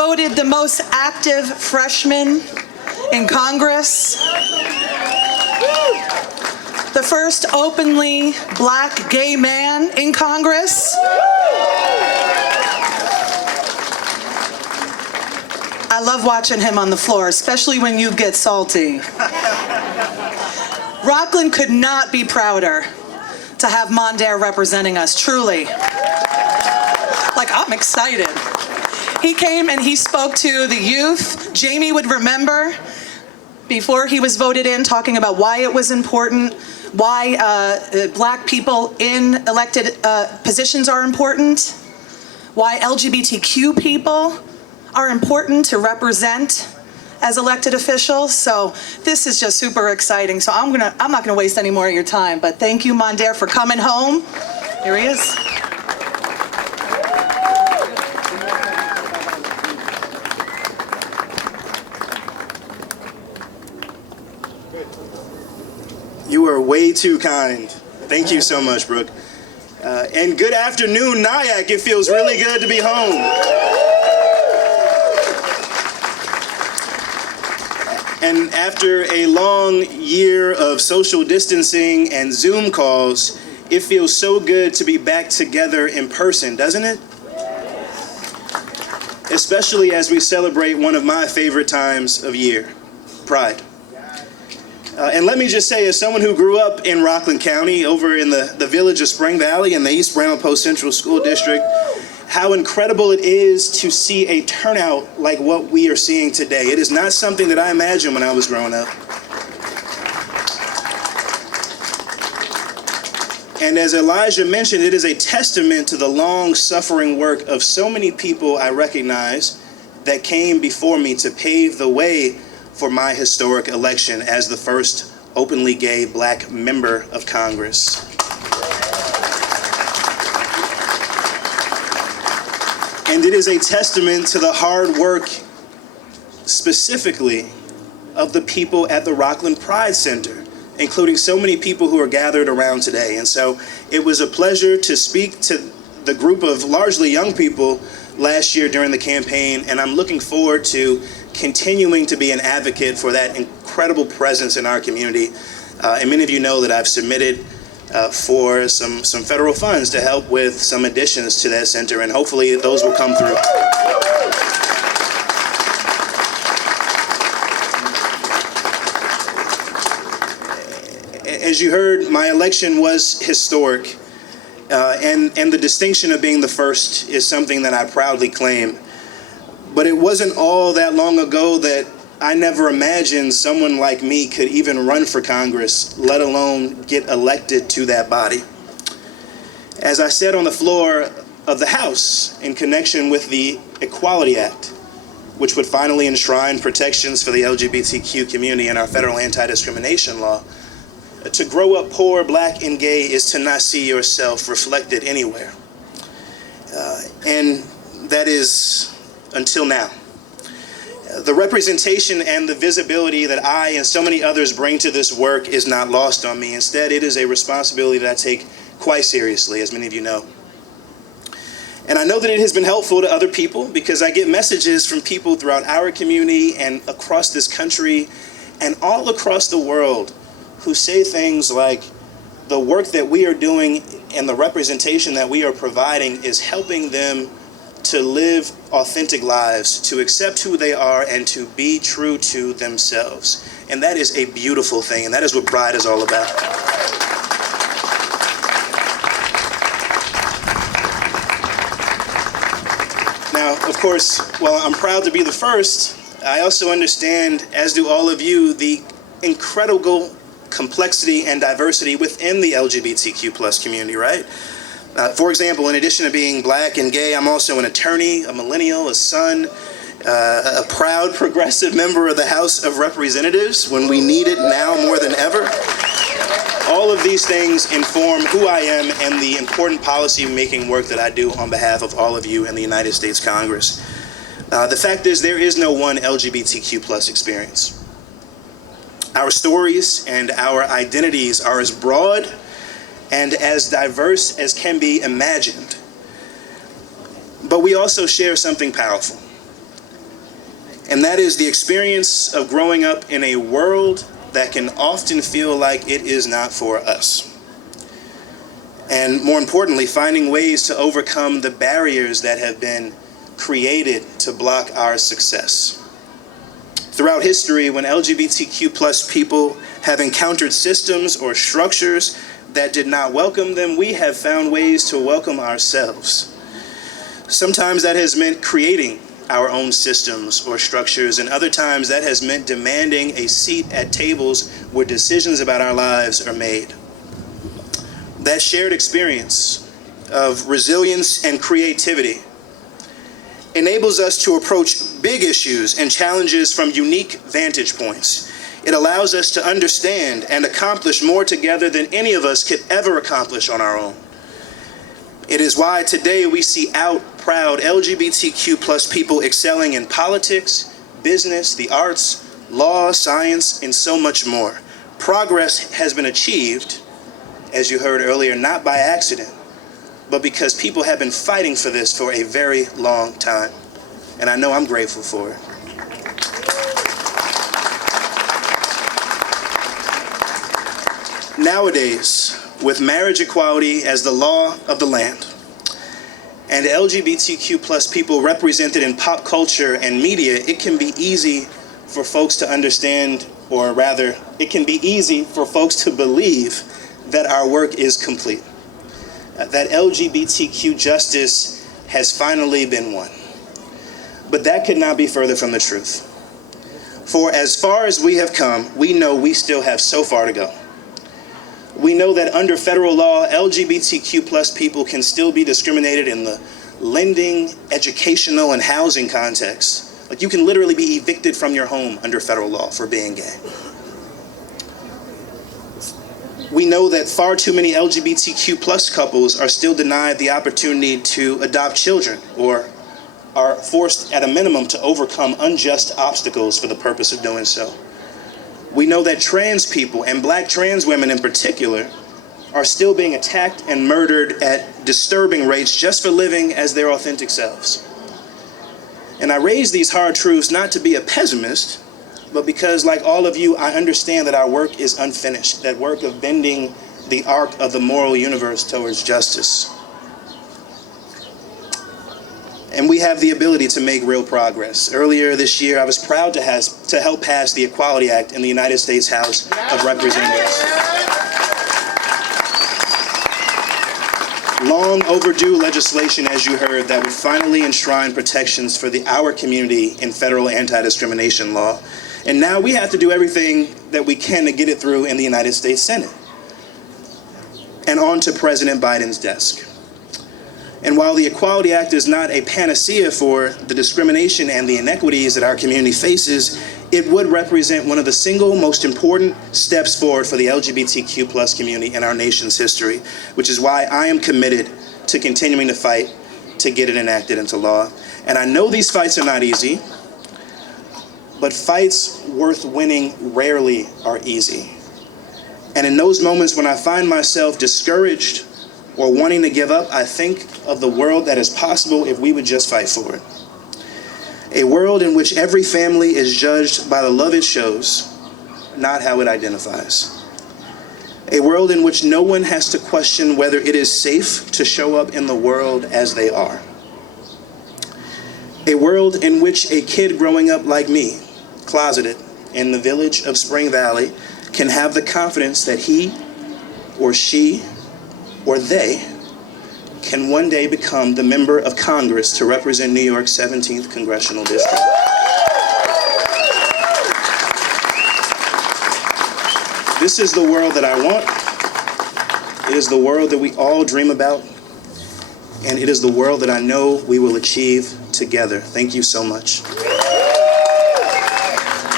voted the most active freshman in Congress, the first openly Black gay man in Congress, I love watching him on the floor, especially when you get salty. Rockland could not be prouder to have Mondaire representing us, truly. Like, I'm excited. He came and he spoke to the youth. Jamie would remember before he was voted in, talking about why it was important, why Black people in elected positions are important, why LGBTQ people are important to represent as elected officials. So this is just super exciting. So I'm not gonna waste any more of your time, but thank you, Mondaire, for coming home. Here he is. You are way too kind. Thank you so much, Brooke. And good afternoon, Nyack. It feels really good to be home. And after a long year of social distancing and Zoom calls, it feels so good to be back together in person, doesn't it? Especially as we celebrate one of my favorite times of year, Pride. And let me just say, as someone who grew up in Rockland County, over in the village of Spring Valley in the East Brown Post Central School District, how incredible it is to see a turnout like what we are seeing today. It is not something that I imagined when I was growing up. And as Elijah mentioned, it is a testament to the long-suffering work of so many people I recognize that came before me to pave the way for my historic election as the first openly gay Black member of Congress. And it is a testament to the hard work, specifically, of the people at the Rockland Pride Center, including so many people who are gathered around today. And so it was a pleasure to speak to the group of largely young people last year during the campaign, and I'm looking forward to continuing to be an advocate for that incredible presence in our community. And many of you know that I've submitted for some federal funds to help with some additions to that center, and hopefully those will come through. As you heard, my election was historic, and the distinction of being the first is something that I proudly claim. But it wasn't all that long ago that I never imagined someone like me could even run for Congress, let alone get elected to that body. As I said on the floor of the House in connection with the Equality Act, which would finally enshrine protections for the LGBTQ community in our federal anti-discrimination law, to grow up poor, Black, and gay is to not see yourself reflected anywhere. And that is until now. The representation and the visibility that I and so many others bring to this work is not lost on me. Instead, it is a responsibility that I take quite seriously, as many of you know. And I know that it has been helpful to other people because I get messages from people throughout our community and across this country and all across the world who say things like, the work that we are doing and the representation that we are providing is helping them to live authentic lives, to accept who they are, and to be true to themselves. And that is a beautiful thing, and that is what Pride is all about. Now, of course, while I'm proud to be the first, I also understand, as do all of you, the incredible complexity and diversity within the LGBTQ plus community, right? For example, in addition to being Black and gay, I'm also an attorney, a millennial, a son, a proud progressive member of the House of Representatives when we need it now more than ever. All of these things inform who I am and the important policy-making work that I do on behalf of all of you in the United States Congress. The fact is, there is no one LGBTQ plus experience. Our stories and our identities are as broad and as diverse as can be imagined. But we also share something powerful. And that is the experience of growing up in a world that can often feel like it is not for us. And more importantly, finding ways to overcome the barriers that have been created to block our success. Throughout history, when LGBTQ plus people have encountered systems or structures that did not welcome them, we have found ways to welcome ourselves. Sometimes that has meant creating our own systems or structures, and other times that has meant demanding a seat at tables where decisions about our lives are made. That shared experience of resilience and creativity enables us to approach big issues and challenges from unique vantage points. It allows us to understand and accomplish more together than any of us could ever accomplish on our own. It is why today we see out proud LGBTQ plus people excelling in politics, business, the arts, law, science, and so much more. Progress has been achieved, as you heard earlier, not by accident, but because people have been fighting for this for a very long time. And I know I'm grateful for it. Nowadays, with marriage equality as the law of the land, and LGBTQ plus people represented in pop culture and media, it can be easy for folks to understand, or rather, it can be easy for folks to believe that our work is complete, that LGBTQ justice has finally been won. But that could not be further from the truth. For as far as we have come, we know we still have so far to go. We know that under federal law, LGBTQ plus people can still be discriminated in the lending, educational, and housing contexts. Like, you can literally be evicted from your home under federal law for being gay. We know that far too many LGBTQ plus couples are still denied the opportunity to adopt children, or are forced at a minimum to overcome unjust obstacles for the purpose of doing so. We know that trans people, and Black trans women in particular, are still being attacked and murdered at disturbing rates just for living as their authentic selves. And I raise these hard truths not to be a pessimist, but because, like all of you, I understand that our work is unfinished, that work of bending the arc of the moral universe towards justice. And we have the ability to make real progress. Earlier this year, I was proud to help pass the Equality Act in the United States House of Representatives. Long overdue legislation, as you heard, that would finally enshrine protections for our community in federal anti-discrimination law. And now we have to do everything that we can to get it through in the United States Senate and on to President Biden's desk. And while the Equality Act is not a panacea for the discrimination and the inequities that our community faces, it would represent one of the single most important steps forward for the LGBTQ plus community in our nation's history, which is why I am committed to continuing to fight to get it enacted into law. And I know these fights are not easy, but fights worth winning rarely are easy. And in those moments when I find myself discouraged or wanting to give up, I think of the world that is possible if we would just fight for it. A world in which every family is judged by the love it shows, not how it identifies. A world in which no one has to question whether it is safe to show up in the world as they are. A world in which a kid growing up like me, closeted in the village of Spring Valley, can have the confidence that he or she or they can one day become the member of Congress to represent New York's 17th Congressional District. This is the world that I want. It is the world that we all dream about. And it is the world that I know we will achieve together. Thank you so much.